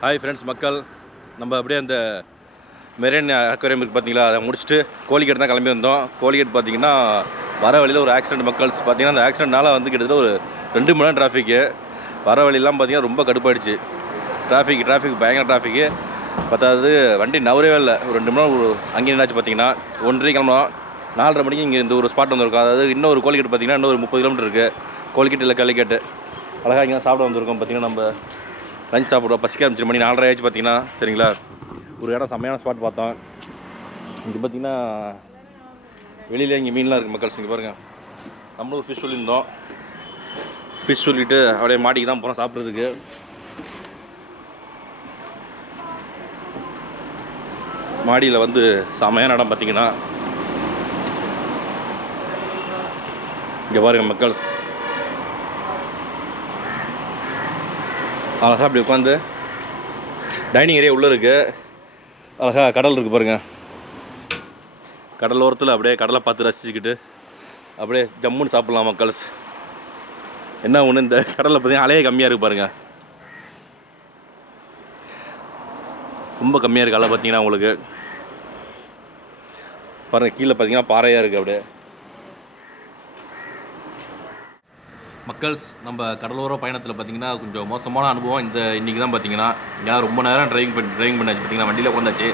Hi friends மக்கள், நம்ம அப்படியே அந்த மெரைன் அக்வேரியம் இருக்குது பார்த்தீங்களா, அதை முடிச்சுட்டு கோழிக்கேட் தான் கிளம்பி வந்தோம். கோழிக்கேட் பார்த்தீங்கன்னா வர வழியில் ஒரு ஆக்சிடென்ட் மக்கள்ஸ். பார்த்தீங்கன்னா அந்த ஆக்சிடென்ட்னால வந்து கிட்டத்தட்ட ஒரு 2 மணி நேரம் டிராஃபிக்கு. வர வழியெல்லாம் பார்த்தீங்கன்னா ரொம்ப கடுப்பாயிடுச்சு. டிராஃபிக் பயங்கர டிராஃபிக்கு. பத்தாவது வண்டி நவரவே இல்லை. ஒரு 2 மணி நேரம் அங்கே என்னாச்சு பார்த்தீங்கன்னா 1:30 கிளம்புனோம். 4:30 மணிக்கு இங்கே இந்த ஒரு ஸ்பாட் வந்திருக்கோம். அதாவது இன்னொரு கோழிக்கேட் பார்த்தீங்கன்னா இன்னொரு 30 கிலோமீட்டர் இருக்குது. கோழிக்கேட் இல்லை களிக்கேட்டு அழகாக இங்கே சாப்பிட வந்திருக்கோம். பார்த்தீங்கன்னா நம்ம லஞ்ச் சாப்பிடுவோம். பசிக்க ஆரம்பிச்சு மணி 4:30 ஆயிடுச்சு பார்த்தீங்கன்னா. சரிங்களா, ஒரு இடம் செம்மையான ஸ்பாட் பார்த்தோம். இங்கே பார்த்தீங்கன்னா வெளியில் இங்கே மீன்லாம் இருக்குது மக்கள்ஸ். இங்கே பாருங்கள், நம்மளும் ஒரு ஃபிஷ் சொல்லியிருந்தோம். ஃபிஷ் சொல்லிவிட்டு அப்படியே மாட்டிக்கு தான் போகிறோம் சாப்பிட்றதுக்கு. மாடியில் வந்து செம்மையான இடம் பார்த்தீங்கன்னா. இங்கே பாருங்கள் மக்கள்ஸ், அழகாக அப்படி உட்காந்து டைனிங் ஏரியா உள்ளே இருக்குது. அழகாக கடல் இருக்குது பாருங்கள். கடல் ஓரத்தில் அப்படியே கடலை பார்த்து ரசிச்சுக்கிட்டு அப்படியே ஜம்முன்னு சாப்பிட்லாம் மக்கள்ஸ். என்ன ஒன்று, இந்த கடலில் பார்த்தீங்கன்னா அலையே கம்மியாக இருக்குது பாருங்கள். ரொம்ப கம்மியாக இருக்குது அலை பார்த்தீங்கன்னா உங்களுக்கு. பாருங்கள், கீழே பார்த்தீங்கன்னா பாறையாக இருக்குது அப்படியே. மக்கள்ஸ், நம்ம கடலோர பயணத்தில் பார்த்தீங்கன்னா கொஞ்சம் மோசமான அனுபவம் இன்றைக்கி தான் பார்த்தீங்கன்னா. ஏன்னா ரொம்ப நேரம் ட்ரைவிங் பண்ணாச்சு பார்த்தீங்கன்னா. வண்டியில் உட்காந்தாச்சு.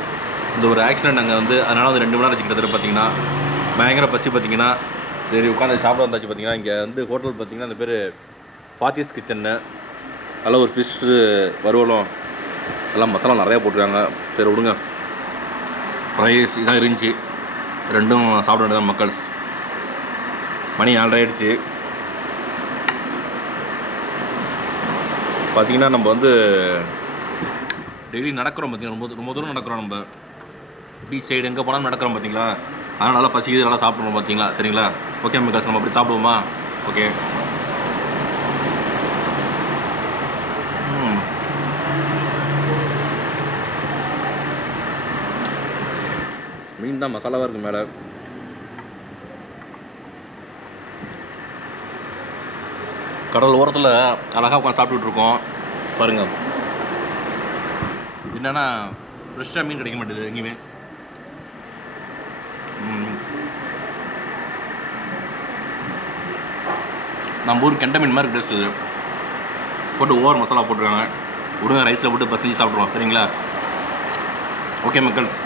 இந்த ஒரு ஆக்சிடென்ட் அங்கே வந்து அதனால் வந்து 2 மணி நேரம் கிட்டத்தட்ட பார்த்தீங்கன்னா பயங்கர பசி பார்த்தீங்கன்னா. சரி உட்காந்து சாப்பிட வந்தாச்சு பார்த்தீங்கன்னா. இங்கே வந்து ஹோட்டல் பார்த்தீங்கன்னா அந்த பேர் ஃபாத்திஸ் கிச்சன்னு. நல்லா ஒரு ஃபிஷ்ஷு வறுவலும் எல்லாம் மசாலா நிறையா போட்டுருக்காங்க. சரி விடுங்க, ஃப்ரைஸ் இதான் இருந்துச்சு. ரெண்டும் சாப்பிட வேண்டியதான் மக்கள்ஸ். மணி 4:30 ஆயிடுச்சு. பார்த்தீங்கன்னா நம்ம வந்து டெய்லி நடக்கிறோம் பார்த்தீங்கன்னா. ரொம்ப தூரம் நடக்கிறோம். நம்ம பீச் சைடு எங்கே போனாலும் நடக்கிறோம் பார்த்தீங்களா. அதனால் நல்லா பசிக்குது, நல்லா சாப்பிடுவோம் பார்த்தீங்களா. சரிங்களா, ஓகே மக்கள்ஸ், நம்ம அப்படி சாப்பிடுவோமா? ஓகே. மீன் தான் மசாலாவாக இருக்குது மேலே. கடல் ஓரத்தில் அழகாக உட்காந்து சாப்பிட்டுட்ருக்கோம் பாருங்கள். என்னென்னா ஃப்ரெஷ்ஷாக மீன் கிடைக்க மாட்டேது எங்கேயுமே. நம்ம ஊர் கெண்டை மீன் மாதிரி டேஸ்ட் இது. போட்டு ஓவர் மசாலா போட்டுருக்காங்க. விடுங்க, ரைஸில் போட்டு பசிஞ்சு சாப்பிட்ருவோம். சரிங்களா, ஓகே மக்கள்ஸ்,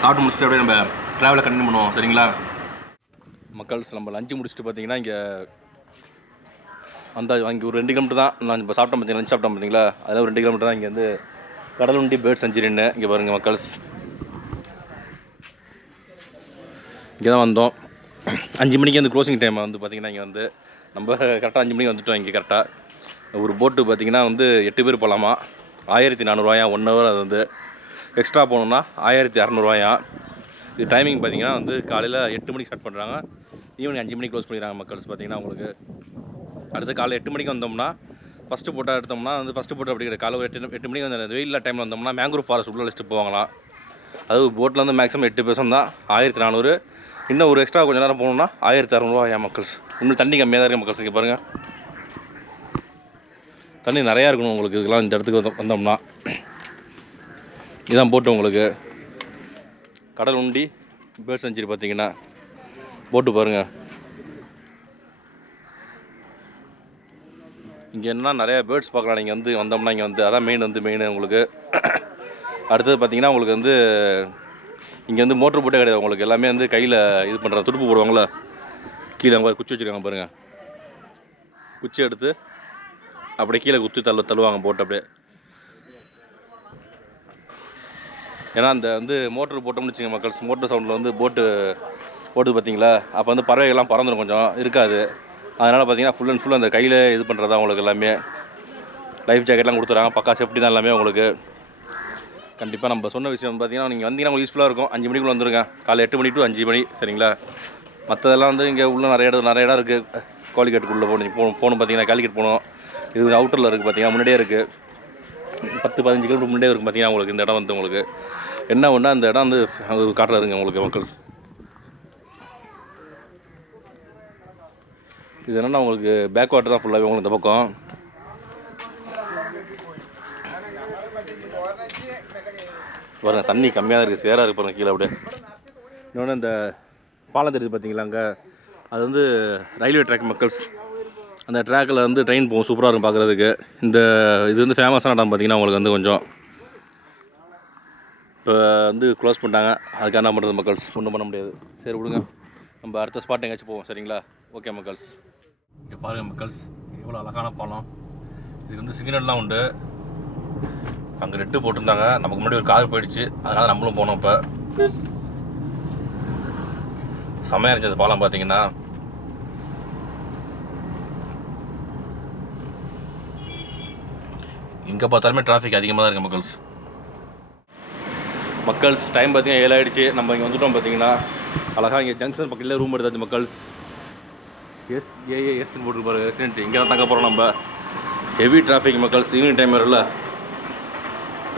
சாப்பிட்டு முடிச்சுட்டு அப்படியே நம்ம ட்ராவலை கண்டினியூ பண்ணுவோம். சரிங்களா மக்கள்ஸ், நம்ம லஞ்சு முடிச்சுட்டு பார்த்தீங்கன்னா இங்கே அங்கே ஒரு 2 கிலோமீட்டர் தான். நான் இப்போ சாப்பிட்டோம் பார்த்தீங்கன்னா, லஞ்ச் சாப்பிட்டோம் பார்த்தீங்களா, அதில் ஒரு 2 கிலோமீட்டர் தான். இங்கே வந்து கடலுண்டி பேர்ட் செஞ்சுரின்னு இங்கே பாருங்கள் மக்கள்ஸ். இங்கே தான் வந்தோம். 5 மணிக்கு வந்து க்ளோசிங் டைம் வந்து பார்த்திங்கன்னா இங்கே வந்து நம்ம கரெக்டாக 5 மணிக்கு வந்துவிட்டோம். இங்கே கரெக்டாக ஒரு போட்டு பார்த்திங்கன்னா வந்து 8 பேர் போகலாமா. 1400 1 ஹவர். அது வந்து எக்ஸ்ட்ரா போகணுன்னா 1600. இது டைமிங் பார்த்திங்கன்னா வந்து காலையில் 8 மணிக்கு ஸ்டார்ட் பண்ணுறாங்க, ஈவினிங் 5 மணிக்கு க்ளோஸ் பண்ணிடுறாங்க மக்கள்ஸ். பார்த்திங்கன்னா உங்களுக்கு அடுத்து காலையில் 8 மணிக்கு வந்தோம்னா ஃபஸ்ட்டு போட்டால் எடுத்தோம்னா வந்து ஃபஸ்ட்டு போட்டு அப்படி கிடையாது. காலை 8 மணிக்கு அந்த வெயிலில் டைமில் வந்தோம்னா மேங்க்ரூவ் ஃபாரஸ்ட் உள்ள லிஸ்ட்டு போவாங்களாம். அது போட்டில் வந்து மேக்ஸிமம் 8 பேர்சன் தான், 1400. இன்னும் ஒரு எக்ஸ்ட்ரா கொஞ்சம் நேரம் போகணுன்னா 1600 மக்கள்ஸ். இன்னும் தண்ணி கம்மியாக தான் இருக்குது மக்கள்ஸ். இங்கே பாருங்கள், தண்ணி நிறையா இருக்கணும் உங்களுக்கு. இதெல்லாம் இந்த இடத்துக்கு வந்தோம்னா இதான் போட்டு உங்களுக்கு கடல் உண்டி பேர்ட் செஞ்சுரி பார்த்தீங்கன்னா போட்டு பாருங்கள். இங்கே என்ன நிறையா பேர்ட்ஸ் பார்க்கலாம். நீங்கள் வந்து வந்தோம்னா இங்கே வந்து அதான் மெயின் உங்களுக்கு. அடுத்தது பார்த்தீங்கன்னா உங்களுக்கு வந்து இங்கே வந்து மோட்ரு போட்டே கிடையாது உங்களுக்கு. எல்லாமே வந்து கையில் இது பண்ணுற துடுப்பு போடுவாங்களே, கீழே அங்கே குச்சி வச்சுருக்காங்க பாருங்கள். குச்சி எடுத்து அப்படியே கீழே குத்தி தள்ளுவாங்க போட்டு அப்படியே. ஏன்னா அந்த வந்து மோட்ரு போட்டோம்னு வச்சுங்க மக்கள்ஸ், மோட்ரு சவுண்டில் வந்து போட்டு பார்த்தீங்களா, அப்போ வந்து பறவைகள்லாம் பறந்துடும், கொஞ்சம் இருக்காது. அதனால் பார்த்தீங்கன்னா ஃபுல் அண்ட் ஃபுல் அந்த கையில் இது பண்ணுறது உங்களுக்கு. எல்லாமே லைஃப் ஜாக்கெட்லாம் கொடுத்துறாங்க, பக்கா சேஃப்டி தான் எல்லாமே உங்களுக்கு. கண்டிப்பாக நம்ம சொன்ன விஷயம் பார்த்தீங்கன்னா நீங்கள் வந்தீங்கன்னா உங்களுக்கு யூஸ்ஃபுல்லாக இருக்கும். 5 மணிக்குள்ளே வந்துருங்க, காலை 8 மணி டு 5 மணி. சரிங்களா, மற்றதெல்லாம் வந்து இங்கே உள்ள நிறைய இடம் இருக்குது. கோழிக்கேட்டுக்குள்ளே போகணும் பார்த்தீங்கன்னா, காலிக்கேட் போகணும். இது அவுட்டரில் இருக்குது பார்த்தீங்கன்னா, முன்னாடியே இருக்குது. 10-15 கிலோமீட்டர் முன்னாடியே இருக்குது பார்த்தீங்கன்னா உங்களுக்கு. இந்த இடம் வந்து உங்களுக்கு என்ன ஒன்றா அந்த இடம் வந்து காட்டுறாருங்க உங்களுக்கு மக்கள். இது என்னென்னா உங்களுக்கு பேக் வாட்டர் தான் ஃபுல்லாகவே உங்களுக்கு இந்த பக்கம். பாருங்க தண்ணி கம்மியாக தான் இருக்குது, சேராக இருக்குது பாருங்கள் கீழே அப்படியே. இன்னொன்று இந்த பாலம் தெரியுது பார்த்தீங்களா, அங்கே அது வந்து ரயில்வே ட்ராக் மக்கள்ஸ். அந்த ட்ராக்கில் வந்து ட்ரெயின் போகும், சூப்பராக இருக்கும் பார்க்குறதுக்கு. இந்த இது வந்து ஃபேமஸான இடம் பார்த்தீங்கன்னா உங்களுக்கு வந்து கொஞ்சம் இப்போ வந்து க்ளோஸ் பண்ணிட்டாங்க. அதுக்காக என்ன பண்ணுறது மக்கள்ஸ், ஒன்றும் பண்ண முடியாது. சரி விடுங்க, நம்ம அடுத்த ஸ்பாட் எங்கேயாச்சும் போவோம் சரிங்களா. ஓகே மக்கள்ஸ், இங்கே பாருங்கள் மக்கள்ஸ், எவ்வளோ அழகான பாலம். இதுக்கு வந்து சிக்னல்லாம் உண்டு. அங்கே ரெட்டு போட்டிருந்தாங்க, நமக்கு முன்னாடி ஒரு கார் போயிடுச்சு, அதனால் நம்மளும் போனோம். இப்போ செம்மையாக இருந்துச்சு அந்த பாலம் பார்த்தீங்கன்னா. எங்கே பார்த்தாலுமே டிராஃபிக் அதிகமாக தான் இருக்குது மக்கள்ஸ். மக்கள்ஸ் டைம் பார்த்தீங்கன்னா 7 ஆகிடுச்சு. நம்ம இங்கே வந்துவிட்டோம் பார்த்தீங்கன்னா. அழகாக இங்கே ஜங்ஷன் பக்கத்தில் ரூம் எடுத்தாச்சு மக்கள்ஸ். எஸ்ன்னு போட்டுருப்பாரு ரெசிடென்சி. இங்கே தான் தங்க போகிறோம் நம்ம. ஹெவி டிராஃபிக் மக்கள்ஸ், ஈவினிங் டைம் வரல.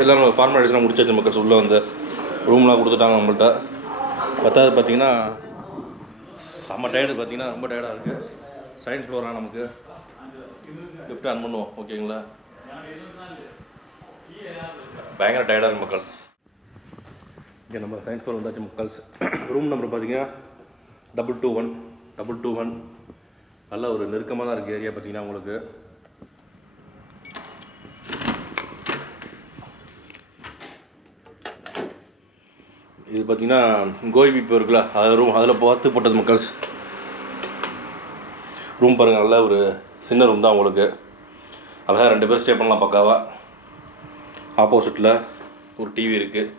எல்லாம் ஃபார்மாலிட்டிஸ்லாம் முடிச்சாச்சு மக்கள்ஸ். உள்ளே வந்து ரூம்லாம் கொடுத்துட்டாங்க நம்மள்கிட்ட. பத்தாவது பார்த்தீங்கன்னா செம்ம டயர்டு பார்த்தீங்கன்னா, ரொம்ப டயர்டாக இருக்குது. செகண்ட் ஃப்ளோராக நமக்கு லிஃப்ட் ஆன் பண்ணுவோம் ஓகேங்களா. பயங்கர டயர்டாக இருக்குது மக்கள்ஸ். இங்கே நம்ம செகண்ட் ஃப்ளோர் வந்தாச்சு மக்கள்ஸ். ரூம் நம்பர் பார்த்தீங்கன்னா 221. நல்ல ஒரு நெருக்கமாக தான் இருக்குது ஏரியா பார்த்தீங்கன்னா உங்களுக்கு. இது பார்த்தீங்கன்னா கோபி இப்போ இருக்குல்ல, அது ரூம், அதில் பார்த்து போட்டது மக்கள்ஸ். ரூம் பாருங்கள், நல்ல ஒரு சின்ன ரூம் தான் உங்களுக்கு. அழகாக 2 பேர் ஸ்டே பண்ணலாம் பக்காவாக. ஆப்போசிட்டில் ஒரு டிவி இருக்குது.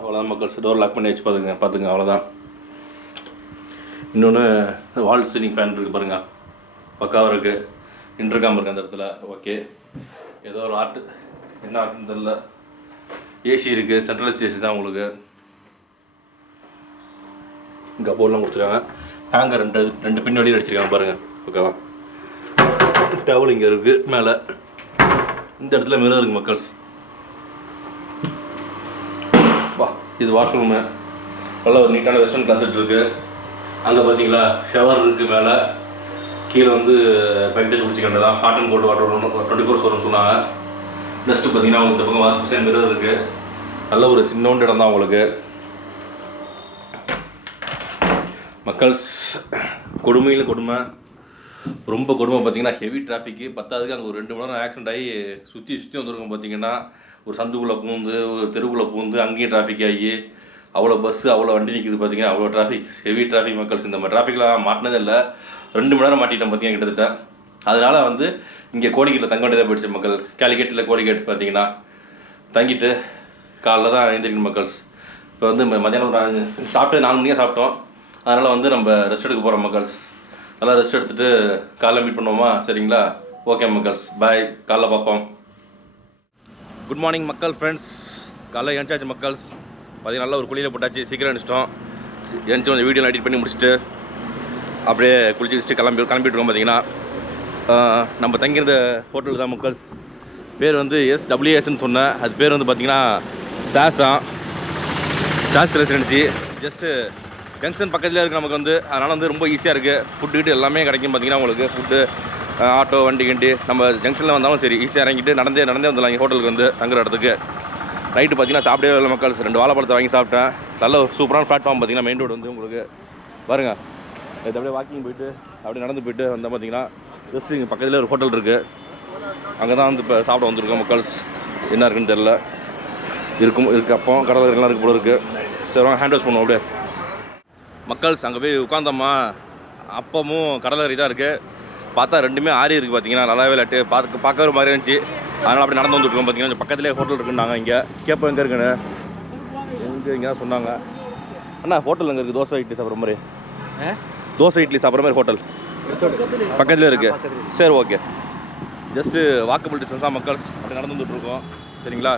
அவ்வளோதான் மக்கள்ஸ். டோர் லாக் பண்ணி வச்சு பார்த்துங்க அவ்வளோதான். இன்னொன்று வால் சீலிங் ஃபேன் இருக்குது பாருங்கள், பக்காவாக இருக்குது. இன்டர்காம் இருக்குது அந்த இடத்துல. ஓகே, ஏதோ ஒரு ஆர்ட், என்ன ஆர்ட்னு தெரில. ஏசி இருக்குது, சென்ட்ரலைஸ் ஏசி தான் உங்களுக்கு. இங்கே போர்லாம் கொடுத்துருக்காங்க. ஹேங்கர் 2 பின் வழியில் அடிச்சிருக்காங்க பாருங்கள், ஓகேவா. டவல் இங்கே இருக்குது மேலே. இந்த இடத்துல மிரர் இருக்குது மக்கள்ஸ். வா, இது வாஷ்ரூமு. நல்ல ஒரு நீட்டான வெஸ்டர்ன் கிளாசெட் இருக்குது. அங்கே பார்த்தீங்களா ஷவர் இருக்குது மேலே. கீழே வந்து பைப்டேஜ் குடிச்சிக்கிட்டு தான். ஹாட் அண்ட் கோல்டு வாட்டர் 24 வரும்னு சொன்னாங்க. நெக்ஸ்ட்டு பார்த்தீங்கன்னா உங்களுக்கு இந்த பக்கம் வாஷ் மிஷின் மிரர் இருக்குது. நல்ல ஒரு சின்னோண்டு இடம் தான் உங்களுக்கு மக்கள்ஸ். கொடுமையில் கொடுமை, ரொம்ப கொடுமை பார்த்தீங்கன்னா. ஹெவி டிராஃபிக்கு. பத்தாவதுக்கு அங்கே ஒரு 2 மணி நேரம் ஆக்சிடென்ட் ஆகி சுற்றி வந்துருக்கோம் பார்த்தீங்கன்னா. ஒரு சந்துக்குள்ளே பூந்து, ஒரு தெருவுக்குள்ளே பூந்து, அங்கேயும் டிராஃபிக் ஆகி அவ்வளோ பஸ்ஸு, அவ்வளோ வண்டி நிற்கிது பார்த்தீங்கன்னா. அவ்வளோ டிராஃபிக், ஹெவி டிராஃபிக் மக்கள்ஸ். இந்த மாதிரி டிராஃபிக்லாம் மாட்டினதே இல்லை. 2 மணி நேரம் மாட்டிட்டோம் பார்த்தீங்கன்னா கிட்டத்தட்ட. அதனால் வந்து இங்கே கோடிக்கேட்டில் தங்க வேண்டியதாக போயிடுச்சு மக்கள். கேலிக்கேட்டில் கோடிக்கேட் பார்த்தீங்கன்னா தங்கிட்டு காலைல தான் எழுந்திரிக்கணும் மக்கள்ஸ். இப்போ வந்து மத்தியானம் சாப்பிட்டு 4 மணியாக சாப்பிட்டோம். அதனால் வந்து நம்ம ரெஸ்ட் எடுக்க போகிறோம் மக்கள்ஸ். நல்லா ரெஸ்ட் எடுத்துகிட்டு காலைல மீட் பண்ணுவோமா சரிங்களா. ஓகே மக்கள்ஸ், பாய், காலைல பார்ப்போம். குட் மார்னிங் மக்கள் ஃப்ரெண்ட்ஸ். காலைல எழுந்தாச்சு மக்கள்ஸ். பார்த்தீங்கன்னா நல்லா ஒரு குளியில் போட்டாச்சு, சீக்கிரம் எழுந்திரிச்சிட்டோம். எழுந்துச்சு கொஞ்சம் வீடியோ எடிட் பண்ணி முடிச்சுட்டு அப்படியே குளிச்சு கிளம்பிட்டு இருக்கோம். பார்த்தீங்கன்னா நம்ம தங்கியிருந்த ஹோட்டல் தான் மக்கள்ஸ். பேர் வந்து SWSன்னு சொன்னேன். அது பேர் வந்து பார்த்திங்கன்னா சாஸ் ரெசிடென்சி. ஜஸ்ட்டு ஜங்ஷன் பக்கத்தில் இருக்குது நமக்கு வந்து. அதனால் வந்து ரொம்ப ஈஸியாக இருக்குது. ஃபுட்டு எல்லாமே கிடைக்கும் பார்த்தீங்கன்னா உங்களுக்கு. ஃபுட்டு, ஆட்டோ, வண்டி கிண்டி நம்ம ஜங்ஷனில் வந்தாலும் சரி ஈஸியாக இறங்கிட்டு நடந்தே வந்துடலாம் இங்கே ஹோட்டலுக்கு வந்து தங்குற இடத்துக்கு. நைட்டு பார்த்தீங்கன்னா சாப்பிடவே இல்லை மக்கள்ஸ். 2 வாழைப்பழத்தை வாங்கி சாப்பிட்டேன். நல்ல ஒரு சூப்பரான பிளாட்ஃபார்ம் பார்த்தீங்கன்னா. மெயின் ரோடு வந்து உங்களுக்கு பாருங்கள். இது அப்படியே வாக்கிங் போயிட்டு அப்படியே நடந்து போயிட்டு வந்தால் பார்த்தீங்கன்னா ஜஸ்ட் இங்கே பக்கத்தில் ஒரு ஹோட்டல் இருக்குது. அங்கே தான் வந்து இப்போ சாப்பிட வந்திருக்கோம் மக்கள்ஸ். என்ன இருக்குன்னு தெரில. இருக்குது அப்போ கடற்கரைலாம் இருக்குது போல இருக்குது. சரி வாங்க ஹேண்ட் வாஷ் பண்ணுவோம் அப்படியே மக்கள்ஸ். அங்கே போய் உட்காந்தோம்மா, அப்பமும் கடற்கரை தான் இருக்குது. பார்த்தா 2மே ஆறி இருக்குது பார்த்தீங்கன்னா. நல்லாவே இல்லாட்டு பார்க்க ஒரு மாதிரி இருந்துச்சு. அதனால் அப்படி நடந்து வந்துருக்கோம் பார்த்தீங்கன்னா. பக்கத்துலேயே ஹோட்டல் இருக்குன்னாங்க. இங்கே கேட்போம் எங்கே இருக்குன்னு. இங்கே தான் சொன்னாங்க. அண்ணா ஹோட்டல் எங்கே இருக்குது? தோசை இட்லி சாப்பிட்ற மாதிரி. தோசை இட்லி சாப்பிட்ற மாதிரி ஹோட்டல் பக்கத்துலேயே இருக்குது. சரி ஓகே. ஜஸ்ட்டு வாக்கபிள் டிஸ்டன்ஸ் தான் மக்கள்ஸ். அப்படி நடந்து வந்துட்டுருக்கோம் சரிங்களா.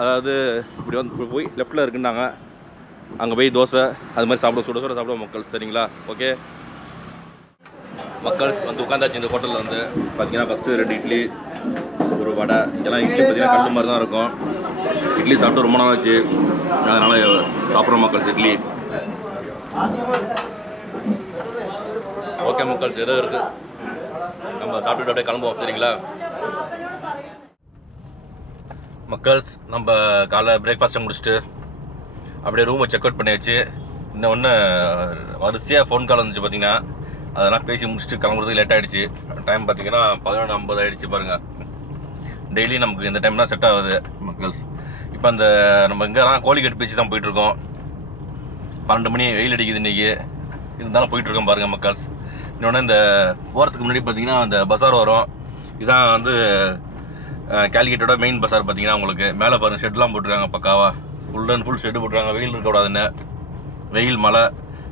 அதாவது இப்படி வந்து போய் லெஃப்ட்டில் இருக்குன்னாங்க. அங்கே போய் தோசை அது மாதிரி சாப்பிட சுட சாப்பிடுவோம் மக்கள்ஸ் சரிங்களா. ஓகே மக்கள்ஸ் வந்து உட்காந்தாச்சு இந்த ஹோட்டலில் வந்து பார்த்தீங்கன்னா. ஃபஸ்ட்டு 2 இட்லி, ஒரு வடை. இதெல்லாம் இட்லி பார்த்தீங்கன்னா கல் மாதிரி தான் இருக்கும். இட்லி சாப்பிட்டு ரொம்ப நாள் ஆச்சு, அதனால் சாப்பிட்றோம் மக்கள்ஸ் இட்லி. ஓகே மக்கள்ஸ், ஏதோ இருக்குது. நம்ம சாப்பிட்டுட்டு அப்படியே கிளம்புவோம் சரிங்களா. மக்கள்ஸ் நம்ம காலைல பிரேக்ஃபாஸ்ட்டை முடிச்சுட்டு அப்படியே ரூமை செக் அவுட் பண்ணியாச்சு. இன்னொன்று வரிசையாக ஃபோன் கால் வந்துச்சு பார்த்தீங்கன்னா, அதெல்லாம் பேசி முடிச்சுட்டு கிளம்புறதுக்கு லேட் ஆகிடுச்சு. டைம் பார்த்தீங்கன்னா 11:50 ஆகிடுச்சு பாருங்கள். டெய்லி நமக்கு இந்த டைம் தான் செட் ஆகுது மக்கள்ஸ். இப்போ அந்த நம்ம இங்கெல்லாம் கோழிக்கட்டு பீச் தான் போயிட்டுருக்கோம். 12 மணி வெயில் அடிக்குது இன்றைக்கி, இருந்தாலும் போயிட்டுருக்கோம் பாருங்கள் மக்கள்ஸ். இன்னொன்று இந்த போகிறதுக்கு முன்னாடி பார்த்தீங்கன்னா அந்த பஸார் வரும். இதுதான் வந்து கேலிக்கட்டோட மெயின் பஸார். பார்த்தீங்கன்னா உங்களுக்கு மேலே பாருங்கள் ஷெட்லாம் போட்டுருக்காங்க பக்காவாக, ஃபுல் அண்ட் ஃபுல் ஷெட்டு போட்டுருக்காங்க. வெயில் இருக்கக்கூடாதுன்னு, வெயில் மழை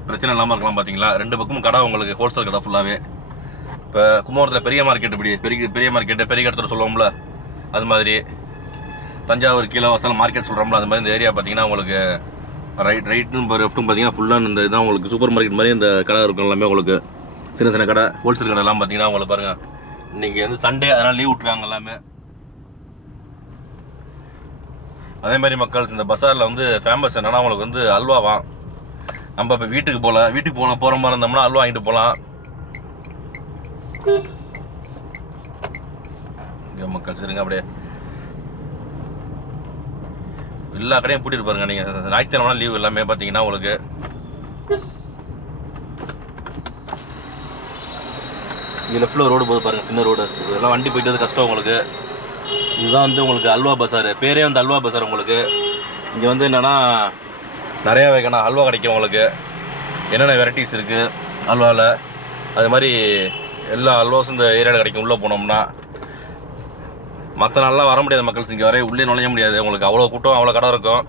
பிரச்சனை இல்லாமல் இருக்கலாம். பார்த்தீங்களா 2 பக்கமும் கடை உங்களுக்கு, ஹோல்சேல் கடை ஃபுல்லாகவே. இப்போ கும்பகோணத்தில் பெரிய மார்க்கெட், இப்படி பெரிய மார்க்கெட்டு பெரிய கடத்தோட சொல்லுவோம்ல, அது மாதிரி தஞ்சாவூர் கீழே வசலம் மார்க்கெட் சொல்கிறோம்ல, அது மாதிரி இந்த ஏரியா பார்த்தீங்கன்னா உங்களுக்கு ரைட்டும் லெஃப்ட்டும் பார்த்தீங்கன்னா ஃபுல்லாக இந்த இதுதான் உங்களுக்கு சூப்பர் மார்க்கெட் மாதிரி இந்த கடை இருக்கும். எல்லாமே உங்களுக்கு சின்ன சின்ன கடை, ஹோல்சேல் கடை எல்லாம் பார்த்தீங்கன்னா உங்களுக்கு பாருங்கள். இன்றைக்கி வந்து சண்டே, அதனால் லீவ் விட்ருக்காங்க எல்லாமே. அதே மாதிரி மக்கள்ஸ் இந்த பஸாரில் வந்து ஃபேமஸ் என்னன்னா உங்களுக்கு வந்து அல்வாவாம். நம்ம இப்போ வீட்டுக்கு போகிற மாதிரி இருந்தோம்னா அல்வா வாங்கிட்டு போகலாம். மக்கள்ஸ் இருங்க அப்படியே எல்லா கடையும் பூட்டிட்டு பாருங்க. நீங்கள் ஞாயிற்றுக்கிழமை லீவ் எல்லாமே பார்த்தீங்கன்னா உங்களுக்கு இங்கே லெஃப்டில் ரோடு போது பாருங்கள், சின்ன ரோடு. இதெல்லாம் வண்டி போயிட்டு வந்து கஷ்டம் உங்களுக்கு. இதுதான் வந்து உங்களுக்கு அல்வா பஸார், பேரே வந்து அல்வா பஸார். உங்களுக்கு இங்கே வந்து என்னென்னா நிறையா வகையான அல்வா கிடைக்கும் உங்களுக்கு. என்னென்ன வெரைட்டிஸ் இருக்குது அல்வாவில், அது மாதிரி எல்லா அல்வாஸும் இந்த ஏரியாவில் கிடைக்கும். உள்ளே போனோம்னா மற்ற நாள்லாம் வர முடியாது மக்கள்ஸ், இங்கே வரைய உள்ளே நுழைய முடியாது. உங்களுக்கு அவ்வளோ கூட்டம், அவ்வளோ கடை இருக்கும்.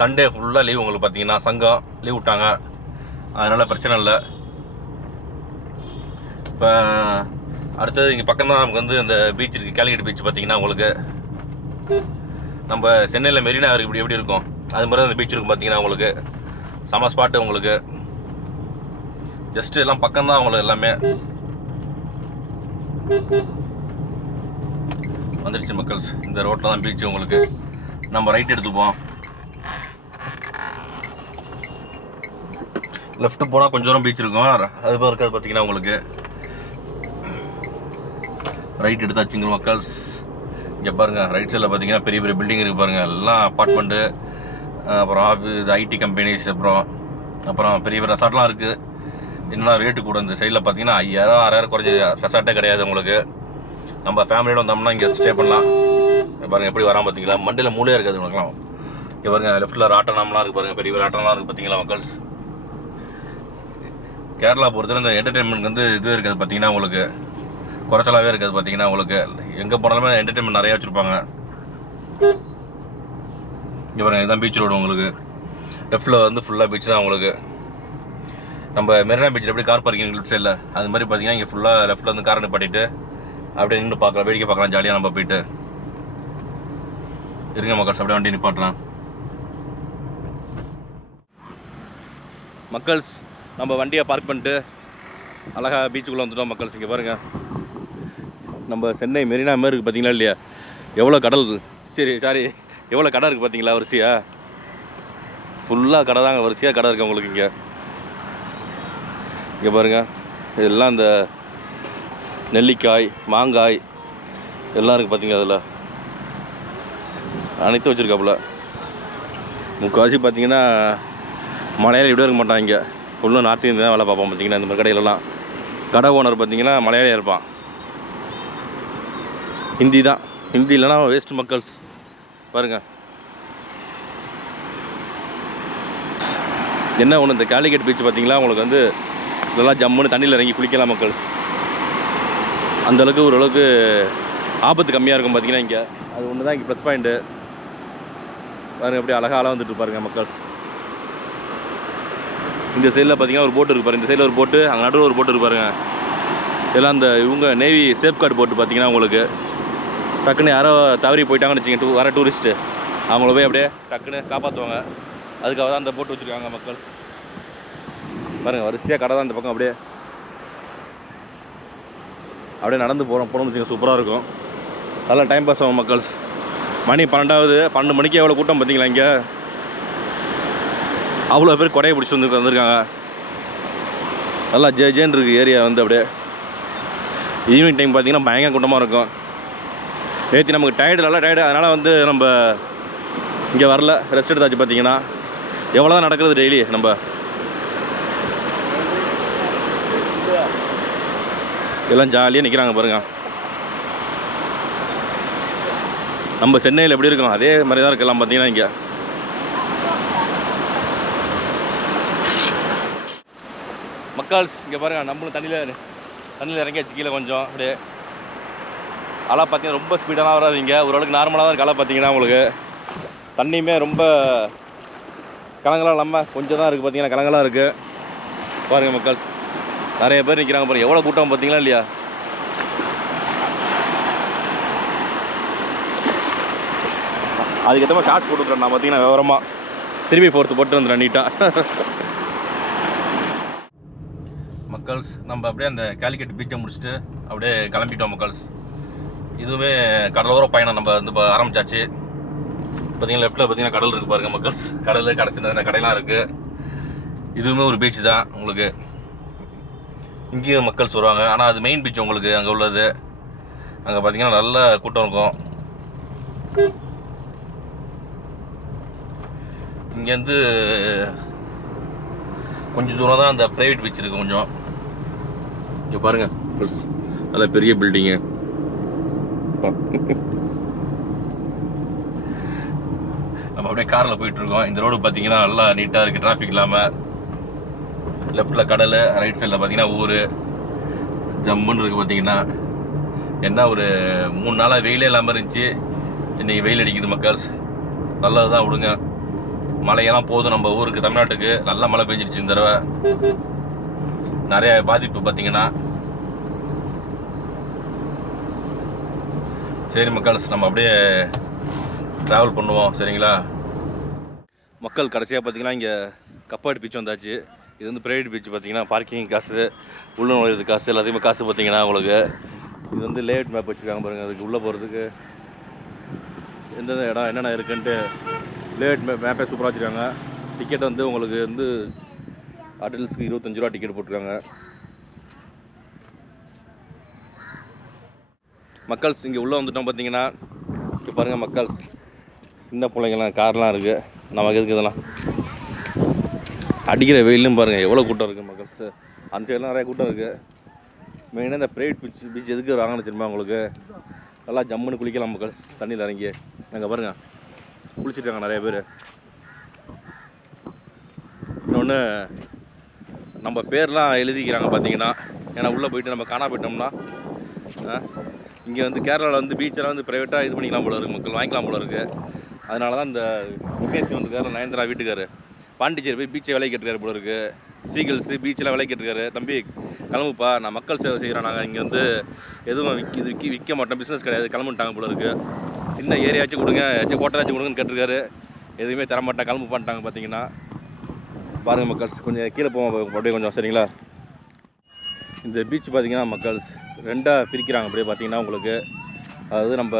சண்டே ஃபுல்லாக லீவ் உங்களுக்கு பார்த்தீங்கன்னா, சங்கம் லீவ் விட்டாங்க, அதனால் பிரச்சனை இல்லை. இப்போ அடுத்தது இங்கே பக்கம் தான் நமக்கு வந்து இந்த பீச் இருக்குது, கேலிக்கட் பீச். பார்த்தீங்கன்னா உங்களுக்கு நம்ம சென்னையில் மெரினா இருக்குது, இப்படி எப்படி இருக்கும் அது மாதிரி தான் இந்த பீச் இருக்கும். பார்த்தீங்கன்னா உங்களுக்கு செம ஸ்பாட்டு உங்களுக்கு. ஜஸ்ட்டு எல்லாம் பக்கம்தான் உங்களுக்கு எல்லாமே. வந்துடுச்சு மக்கள்ஸ், இந்த ரோட்டில் தான் பீச் உங்களுக்கு. நம்ம ரைட் எடுத்துப்போம். லெஃப்ட்டு போனால் கொஞ்சம் தூரம் பீச் இருக்கும், அது மாதிரி இருக்காது. பார்த்தீங்கன்னா உங்களுக்கு ரைட் எடுத்தாச்சுங்க மக்கள்ஸ். இங்கே பாருங்கள் ரைட் சைடில் பார்த்தீங்கன்னா பெரிய பெரிய பில்டிங் இருக்குது பாருங்கள். எல்லாம் அப்பார்ட்மெண்ட்டு, அப்புறம் ஆஃபீஸ், ஐடி கம்பெனிஸ், அப்புறம் பெரிய பெரிய ரெசார்ட்லாம் இருக்குது. என்னென்னா ரேட்டு கூட இந்த சைடில் பார்த்தீங்கன்னா 5000 6000 குறைஞ்சி ரெசார்ட்டே கிடையாது உங்களுக்கு. நம்ம ஃபேமிலியோட வந்தோம்னா இங்கே ஸ்டே பண்ணலாம். பாருங்கள் எப்படி வராமல் பார்த்தீங்களா, மண்டியில் மூலையாக இருக்காது உங்களுக்குலாம். இங்கே பாருங்கள் லெஃப்ட்டில் ராட்டனம்லாம் இருக்குது பாருங்கள், பெரிய ராட்டனம்லாம் இருக்குது பார்த்தீங்களா மக்கள்ஸ். கேரளா பொறுத்தவரை இந்த என்டர்டெயின்மெண்ட் வந்து இது இருக்காது பார்த்தீங்கன்னா உங்களுக்கு, குறைச்சலாகவே இருக்காது. பார்த்தீங்கன்னா உங்களுக்கு எங்கே போனாலுமே என்டர்டெயின்மெண்ட் நிறையா வச்சுருப்பாங்க. இங்கே பாருங்கள் இதுதான் பீச் ரோடு உங்களுக்கு. லெஃப்ட்டில் வந்து ஃபுல்லாக பீச் தான் உங்களுக்கு. நம்ம மெரினா பீச்சில் எப்படி கார் பார்க்கிங் லெஃப்ட் சைடில், அது மாதிரி பார்த்தீங்கன்னா இங்கே ஃபுல்லாக லெஃப்ட்டில் வந்து காரை நிப்பாட்டிட்டு அப்படியே நின்று பார்க்கலாம், வேடிக்கை பார்க்கலாம் ஜாலியாக. நம்ம போயிட்டு இருங்க மக்கள்ஸ், அப்படியே வண்டி நிப்பாட்டலாம் மக்கள்ஸ். நம்ம வண்டியை பார்க் பண்ணிட்டு அழகாக பீச்சுக்குள்ளே வந்துட்டோம் மக்கள்ஸ். இங்கே பாருங்கள் நம்ம சென்னை மெரினா மாதிரி இருக்குது பார்த்தீங்களா இல்லையா, எவ்வளோ கடல், சாரி எவ்வளோ கடை இருக்குது பார்த்தீங்களா வரிசையாக. ஃபுல்லாக கடை தாங்க, வரிசையாக கடை இருக்குது உங்களுக்கு. இங்கே பாருங்கள் இதெல்லாம் இந்த நெல்லிக்காய், மாங்காய் எல்லாம் இருக்குது பார்த்தீங்க. அதில் அனைத்தும் வச்சுருக்காப்புல. முக்கால்வாசி பார்த்தீங்கன்னா மலையாளி இப்படியே இருக்க மாட்டான். இங்கே ஃபுல்லும் நார்த் இந்தியன் தான் வேலை பார்ப்போம் பார்த்தீங்கன்னா. இந்த மாதிரி கடையிலலாம் கடை ஓனர் பார்த்தீங்கன்னா மலையாளியாக இருப்பான், ஹிந்தி தான். ஹிந்தி இல்லைனா வேஸ்ட் மக்கள்ஸ். பாருங்கள் என்ன ஒன்று, இந்த கேலிக்கட் பீச் பார்த்தீங்களா உங்களுக்கு வந்து இதெல்லாம் ஜம்முன்னு தண்ணியில் இறங்கி குளிக்கலாம் மக்கள்ஸ். அந்தளவுக்கு ஓரளவுக்கு ஆபத்து கம்மியாக இருக்கும் பார்த்தீங்கன்னா இங்கே. அது ஒன்று தான் இங்கே ப்ளஸ் பாயிண்ட்டு. பாருங்கள் எப்படி அழகாக வந்துட்டு பாருங்கள் மக்கள்ஸ். இந்த சைடில் பார்த்தீங்கன்னா ஒரு போட்டு இருக்குது பாருங்கள், இந்த சைடில் ஒரு போட்டு, அங்கே நடுவில் ஒரு போட்டு இருக்கு பாருங்கள். இதெல்லாம் இந்த இவங்க நேவி சேஃப்கார்டு போட்டு பார்த்தீங்கன்னா உங்களுக்கு டக்குன்னு யாரோ தவறி போயிட்டாங்கன்னு வச்சுங்க, வர டூரிஸ்ட்டு, அவங்கள போய் அப்படியே டக்குன்னு காப்பாற்றுவாங்க. அதுக்காக தான் அந்த போட்டு வச்சுருக்காங்க மக்கள். பாருங்கள் வரிசையாக கடை தான் இந்த பக்கம். அப்படியே நடந்து போனோம்னு வச்சுக்கோங்க, சூப்பராக இருக்கும். நல்லா டைம் பாஸ் ஆகும் மக்கள்ஸ். மணி 12 மணிக்கு எவ்வளோ கூட்டம் பார்த்தீங்களா இங்கே. அவ்வளோ பேர் கொடையை பிடிச்சி வந்திருக்காங்க. நல்லா ஜேன்னு இருக்குது ஏரியா வந்து. அப்படியே ஈவினிங் டைம் பார்த்தீங்கன்னா பயங்கர கூட்டமாக இருக்கும். நேற்று நமக்கு டயர்டு நல்லா டயர்டு, அதனால் வந்து நம்ம இங்கே வரல, ரெஸ்ட் எடுத்தாச்சு. பார்த்தீங்கன்னா எவ்வளோ தான் நடக்கிறது டெய்லி நம்ம எல்லாம் ஜாலியாக நிற்கிறாங்க பாருங்க. நம்ம சென்னையில் எப்படி இருக்கோம் அதே மாதிரி தான் இருக்கலாம். பார்த்தீங்கன்னா இங்கே மக்கள்ஸ் இங்கே பாருங்கள், நம்மளும் தண்ணியில் இறங்கியாச்சு கீழே கொஞ்சம். அப்படியே அலை பார்த்தீங்கன்னா ரொம்ப ஸ்பீடாக வராதிங்க, ஓரளவுக்கு நார்மலாக தான் இருக்கு அலை. பார்த்தீங்கன்னா உங்களுக்கு தண்ணியுமே ரொம்ப கலங்களாக இல்லாமல் கொஞ்சம் தான் இருக்குது. பார்த்தீங்கன்னா கலங்களாக இருக்குது பாருங்கள் மக்கள்ஸ். நிறைய பேர் நிற்கிறாங்க பாருங்கள், எவ்வளோ கூட்டம் பார்த்தீங்களா இல்லையா. அதுக்கேற்ற மாதிரி ஷார்ட்ஸ் போட்டுக்கிறேன் நான். பார்த்தீங்கன்னா விவரமாக திரும்பி போட்டு வந்துடுறேன் நீட்டாக. மக்கள்ஸ் நம்ம அப்படியே அந்த கேலிக்கட் பீச்சை முடிச்சுட்டு அப்படியே கிளம்பிட்டோம் மக்கள்ஸ். இதுவுமே கடலோர பயணம் நம்ம வந்து இப்போ ஆரம்பிச்சாச்சு. பார்த்தீங்கன்னா லெஃப்ட்டில் பார்த்தீங்கன்னா கடல் இருக்குது பாருங்கள் மக்கள்ஸ். கடல் கடைசி கடையெல்லாம் இருக்குது. இதுவுமே ஒரு பீச் தான் உங்களுக்கு. இங்கேயும் மக்கள்ஸ் வருவாங்க, ஆனால் அது மெயின் பீச் உங்களுக்கு அங்கே உள்ளது. அங்கே பார்த்தீங்கன்னா நல்ல கூட்டம் இருக்கும். இங்கேருந்து கொஞ்சம் தூரம் தான் அந்த ப்ரைவேட் பீச் இருக்குது கொஞ்சம். இங்கே பாருங்கள் மக்கள்ஸ், நல்ல பெரிய பில்டிங்கு. நம்ம அப்படியே காரில் போயிட்டுருக்கோம். இந்த ரோடு பார்த்தீங்கன்னா நல்லா நீட்டாக இருக்குது, டிராஃபிக் இல்லாமல். லெஃப்ட்டில் கடல், ரைட் சைடில் பார்த்தீங்கன்னா ஊர் ஜம்முன்னு இருக்குது. பார்த்தீங்கன்னா என்ன ஒரு 3 நாளாக வெயிலே இல்லாமல் இருந்துச்சு, இன்றைக்கி வெயில் அடிக்குது மக்கள்ஸ். நல்லது தான் விடுங்க. மழையெல்லாம் போதும் நம்ம ஊருக்கு, தமிழ்நாட்டுக்கு நல்லா மழை பெஞ்சிருச்சு இந்த தடவை. நிறைய பாதிப்பு பார்த்தீங்கன்னா. சரி மக்கள்ஸ், நம்ம அப்படியே ட்ராவல் பண்ணுவோம் சரிங்களா. மக்கள் கடைசியாக பார்த்தீங்கன்னா இங்கே கப்பாடு பீச் வந்தாச்சு. இது வந்து ப்ரைவேட் பீச். பார்த்தீங்கன்னா பார்க்கிங் காசு, உள்ள நுழையிறது காசு, எல்லாத்தையுமே காசு. பார்த்தீங்கன்னா உங்களுக்கு இது வந்து லேஅவுட் மேப் வச்சுருக்காங்க பாருங்கள். அதுக்கு உள்ளே போகிறதுக்கு எந்தெந்த இடம் என்னென்ன இருக்குன்ட்டு லேஅவுட் மேப்பே சூப்பராக வச்சுருக்காங்க. டிக்கெட் வந்து உங்களுக்கு வந்து அடல்ட்ஸ்க்கு 25 ரூபா டிக்கெட் போட்டிருக்காங்க. மக்கள்ஸ் இங்கே உள்ளே வந்துட்டோம். பார்த்தீங்கன்னா இங்கே பாருங்கள் மக்கள்ஸ், சின்ன பிள்ளைங்கள்லாம் கார்லாம் இருக்குது. நமக்கு எதுக்கு இதெல்லாம் அடிக்கிற வெயிலும் பாருங்கள் எவ்வளோ கூட்டம் இருக்குது மக்கள்ஸ். அந்த சைடெலாம் நிறைய கூட்டம் இருக்குது. மெயினாக இந்த ப்ரைவேட் பீச் எதுக்கு வாங்கன்னு தெரியுமா உங்களுக்கு, நல்லா ஜம்முன்னு குளிக்கலாம் மக்கள்ஸ் தண்ணியில் இறங்கி. அங்கே பாருங்கள் குளிச்சுட்டாங்க நிறைய பேர். இன்னொன்று நம்ம பேர்லாம் எழுதிக்கிறாங்க பார்த்தீங்கன்னா. ஏன்னா உள்ளே போயிட்டு நம்ம காணா போயிட்டோம்னா இங்கே வந்து கேரளாவில் வந்து பீச்செல்லாம் வந்து ப்ரைவேட்டாக இது பண்ணிக்கலாம் போல இருக்குது, மக்கள் வாங்கிக்கலாம் போல இருக்குது. அதனால தான் இந்த முகேஷ் வந்துருக்காரு, நயன்தாரா வீட்டுக்காரு பாண்டிச்சேரி போய் பீச்சை விலை கேட்டுருக்காரு போல இருக்குது. சீகிள்ஸு பீச்செலாம் விலை கேட்டுருக்காரு. தம்பி கிளம்புப்பா, நான் மக்கள் சேவை செய்கிறோம், நாங்கள் இங்கே வந்து எதுவும் விற்க மாட்டோம், பிஸ்னஸ் கிடையாது, கிளம்புட்டாங்க போல இருக்குது. சின்ன ஏரியாச்சும் கொடுங்க, ஏதாச்சும் ஹோட்டலாச்சும் கொடுங்கன்னு கேட்டிருக்காரு. எதுவுமே தரமாட்டேன், கிளம்பு பண்ணிட்டாங்க. பார்த்தீங்கன்னா பாருங்கள் மக்கள்ஸ், கொஞ்சம் கீழே போவோம் அப்படியே கொஞ்சம் சரிங்களா. இந்த பீச் பார்த்தீங்கன்னா மக்கள்ஸ் 2ஆக பிரிக்கிறாங்க அப்படியே. பார்த்தீங்கன்னா உங்களுக்கு அதாவது நம்ம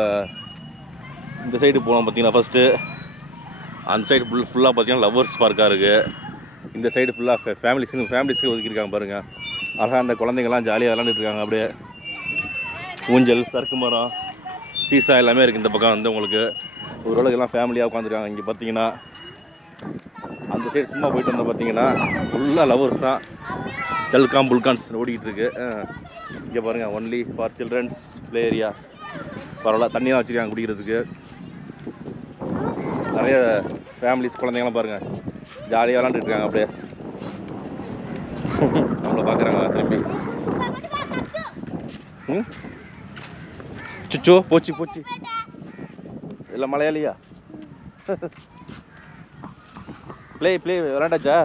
இந்த சைடு போனோம் பார்த்தீங்கன்னா ஃபஸ்ட்டு, அந்த சைடு ஃபுல்லாக பார்த்தீங்கன்னா லவ்வர்ஸ் பார்க்காக இருக்குது. இந்த சைடு ஃபுல்லாக ஃபேமிலிஸ்க்கு ஒதுக்கியிருக்காங்க பாருங்கள். அழகாக அந்த குழந்தைங்கள்லாம் ஜாலியாக விளாண்டுட்டு இருக்காங்க. அப்படியே ஊஞ்சல், சறுக்கு மரம், சீசா எல்லாமே இருக்குது இந்த பக்கம் வந்து உங்களுக்கு. ஓரளவுக்கு எல்லாம் ஃபேமிலியாக உட்காந்துருக்காங்க. இங்கே பார்த்தீங்கன்னா அந்த சைடு சும்மா போயிட்டு வந்தால் பார்த்தீங்கன்னா ஃபுல்லாக லவ்வர்ஸ் தான். ஜல்காம் புல்கான்ஸ் ஓடிக்கிட்டு இருக்கு. இங்கே பாருங்கள், only for childrens play area. பரவாயில்ல, தண்ணியெலாம் வச்சுருக்காங்க குடிக்கிறதுக்கு. நிறைய ஃபேமிலிஸ் குழந்தைங்களாம் பாருங்கள் ஜாலியாக விளாண்டுட்டு இருக்காங்க. அப்படியே நம்மளை பார்க்குறாங்க திருப்பி. சுச்சோ போச்சு இல்லை மலையாளியா. ப்ளே விளாண்டாச்சா?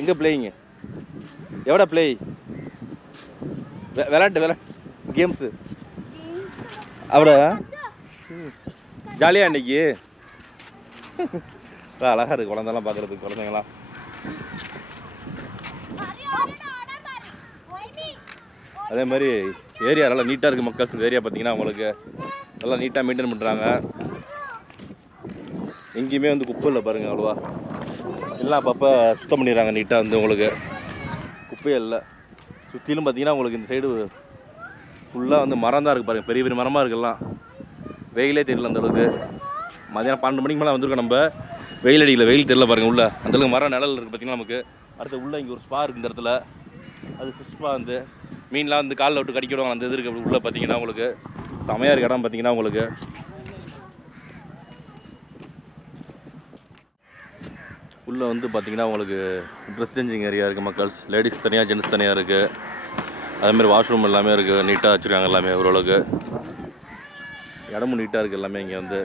எங்கே பிளேயிங்க? எவ்வளோ பிளே விளாண்டு கேம்ஸு அவட ஜாலியாக இன்னைக்கு. அழகாக இருக்குது குழந்தெல்லாம் பார்க்குறதுக்கு. குழந்தைங்களாம் அதே மாதிரி ஏரியா நல்லா நீட்டாக இருக்குது மக்கள்ஸ். ஏரியா பார்த்தீங்கன்னா உங்களுக்கு நல்லா நீட்டாக மெயின்டைன் பண்ணுறாங்க. எங்கேயுமே வந்து குப்பை இல்லை பாருங்கள் அவ்வளோவா. எல்லாம் அப்பப்போ சுத்தம் பண்ணிடுறாங்க நீட்டாக வந்து உங்களுக்கு. குப்பையே இல்லை. சுற்றிலும் பார்த்தீங்கன்னா உங்களுக்கு இந்த சைடு ஃபுல்லாக வந்து மரம் தான் இருக்குது பாருங்கள். பெரிய பெரிய மரமாக இருக்குல்லாம். வெயிலே தெரியல அந்தளவுக்கு. மதியானம் 12 மணிக்கு மேலே வந்திருக்கோம் நம்ம. வெயில் அடிக்கல, வெயில் தெரியல பாருங்கள் உள்ள அந்தளவுக்கு மரம் நிழல் இருக்குது பார்த்திங்கன்னா நமக்கு. அடுத்து உள்ளே இங்கே ஒரு ஸ்பா இருக்குது இந்த இடத்துல. அது ஃபிஷ் ஸ்பா வந்து மீன்லாம் வந்து காலில் விட்டு கடிக்க விடுவாங்க. அந்த இது இருக்குது உள்ளே பார்த்தீங்கன்னா உங்களுக்கு செமையாக இருக்க இடம் பார்த்தீங்கன்னா உங்களுக்கு. உள்ளே வந்து பார்த்திங்கன்னா உங்களுக்கு ட்ரெஸ் சேஞ்சிங் ஏரியா இருக்குது மக்கள்ஸ். லேடிஸ் தனியாக ஜென்ட்ஸ் தனியாக இருக்குது. அதேமாதிரி வாஷ்ரூம் எல்லாமே இருக்குது, நீட்டாக வச்சுருக்காங்க எல்லாமே. ஓரளவுக்கு இடமும் நீட்டாக இருக்குது எல்லாமே. இங்கே வந்து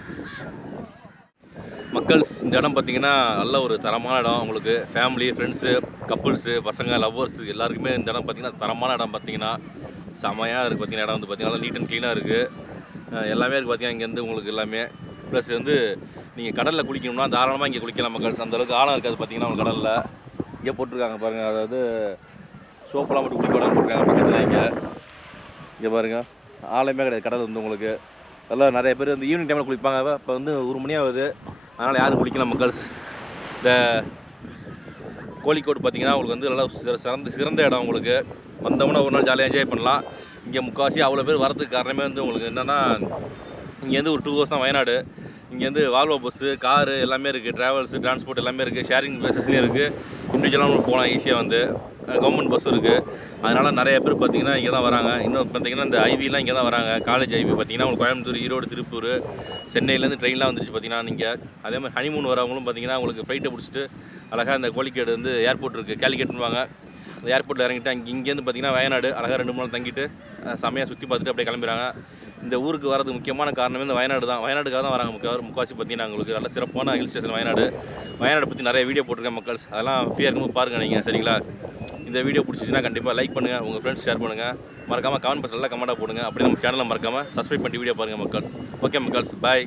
மக்கள்ஸ் இந்த இடம் பார்த்திங்கன்னா நல்ல ஒரு தரமான இடம். உங்களுக்கு ஃபேமிலி, ஃப்ரெண்ட்ஸு, கப்புள்ஸு, பசங்க, லவ்வர்ஸு எல்லாருக்குமே இந்த இடம் பார்த்திங்கன்னா தரமான இடம். பார்த்திங்கன்னா செமையாக இருக்குது. பார்த்திங்கன்னா இடம் வந்து பார்த்திங்கன்னா நீட் அண்ட் க்ளீனாக இருக்குது. எல்லாமே இருக்குது பார்த்திங்கன்னா இங்கேருந்து உங்களுக்கு எல்லாமே. ப்ளஸ் வந்து நீங்கள் கடலில் குளிக்கணும்னா தாராளமாக இங்கே குளிக்கலாம் மக்கள்ஸ். அந்தளவுக்கு ஆழம் இருக்காது பார்த்திங்கன்னா உங்களுக்கு கடலில். இங்கே போட்டிருக்காங்க பாருங்கள், அதாவது சோப்பெல்லாம் மட்டும் குளிக்கூடாது போட்டிருக்காங்க பக்கத்தில். இங்கே பாருங்கள் ஆழமே கிடையாது கடல் வந்து உங்களுக்கு. அதெல்லாம் நிறைய பேர் வந்து ஈவினிங் டைமில் குளிப்பாங்க. இப்போ வந்து 1 மணி ஆகுது, அதனால் யாரும் குளிக்கலாம் மக்கள்ஸ். இந்த கோழிக்கோடு பார்த்திங்கன்னா உங்களுக்கு வந்து நல்லா சிறந்த இடம். உங்களுக்கு வந்தோம்னா ஒரு நாள் ஜாலியாக என்ஜாய் பண்ணலாம். இங்கே முக்கால்வாசி அவ்வளோ பேர் வரதுக்கு காரணமே வந்து உங்களுக்கு என்னென்னா, இங்கேருந்து ஒரு 2 ஹவர்ஸ் தான் வயநாடு. இங்கேருந்து வால்வோ பஸ்ஸு, காரு எல்லாமே இருக்குது. ட்ராவல்ஸு, டிரான்ஸ்போர்ட் எல்லாமே இருக்குது. ஷேரிங் பஸ்ஸஸ்லேயும் இருக்குது. இண்டிவிஜுவலாக போகலாம் ஈஸியாக வந்து. கவர்மெண்ட் பஸ்ஸும் இருக்குது. அதனால் நிறைய பேர் பார்த்திங்கன்னா இங்கே தான் வராங்க. இன்னும் பார்த்திங்கன்னா இந்த ஐவிலாம் இங்கே தான் வராங்க. காலேஜ் ஐவி பார்த்திங்கன்னா உங்களுக்கு கோயம்புத்தூர், ஈரோடு, திருப்பூர், சென்னையிலேருந்து ட்ரெயின்லாம் வந்துருச்சு பார்த்திங்கன்னா. நீங்கள் அதே மாதிரி ஹனிமூன் வரவங்களும் பார்த்திங்கன்னா உங்களுக்கு ஃப்ளைட்டை பிடிச்சிட்டு அழகாக இந்த கோழிக்கோடு வந்து ஏர்போர்ட் இருக்குது, கேலிக்கட்டுவாங்க. அந்த ஏர்போர்ட்டில் இறங்கிட்டு இங்கேருந்து பார்த்திங்கன்னா வயநாடு அழகாக 2 3 நாள் தங்கிட்டு செமையாக சுற்றி பார்த்துட்டு அப்படியே கிளம்பிடுறாங்க. இந்த ஊருக்கு வரதுக்கு முக்கியமான காரணமே இந்த வயநாடு தான். வயநாடுக்காக தான் வராங்க முக்கால்வாசி பார்த்திங்கன்னா. உங்களுக்கு நல்ல சிறப்பான ஹில் ஸ்டேஷன் வயநாடு. வயநாடு பற்றி நிறைய வீடியோ போட்டிருக்கேன் மக்கள்ஸ். அதெல்லாம் ஃப்ரீயாக இருக்கும்போது பாருங்கள் நீங்கள், சரிங்களா? இந்த வீடியோ பிடிச்சிச்சின்னா கண்டிப்பாக லைக் பண்ணுங்கள், உங்கள் ஃப்ரெண்ட்ஸ் ஷேர் பண்ணுங்கள். மறக்காமல் கமெண்ட் பாக்ஸ் நல்லா கமெண்ட்டாக போடுங்க. அப்படி நம்ம சேனலை மறக்காமல் சப்ஸ்கிரைப் பண்ணி வீடியோ பாருங்கள் மக்கள்ஸ். ஓகே மக்கள்ஸ், பாய்.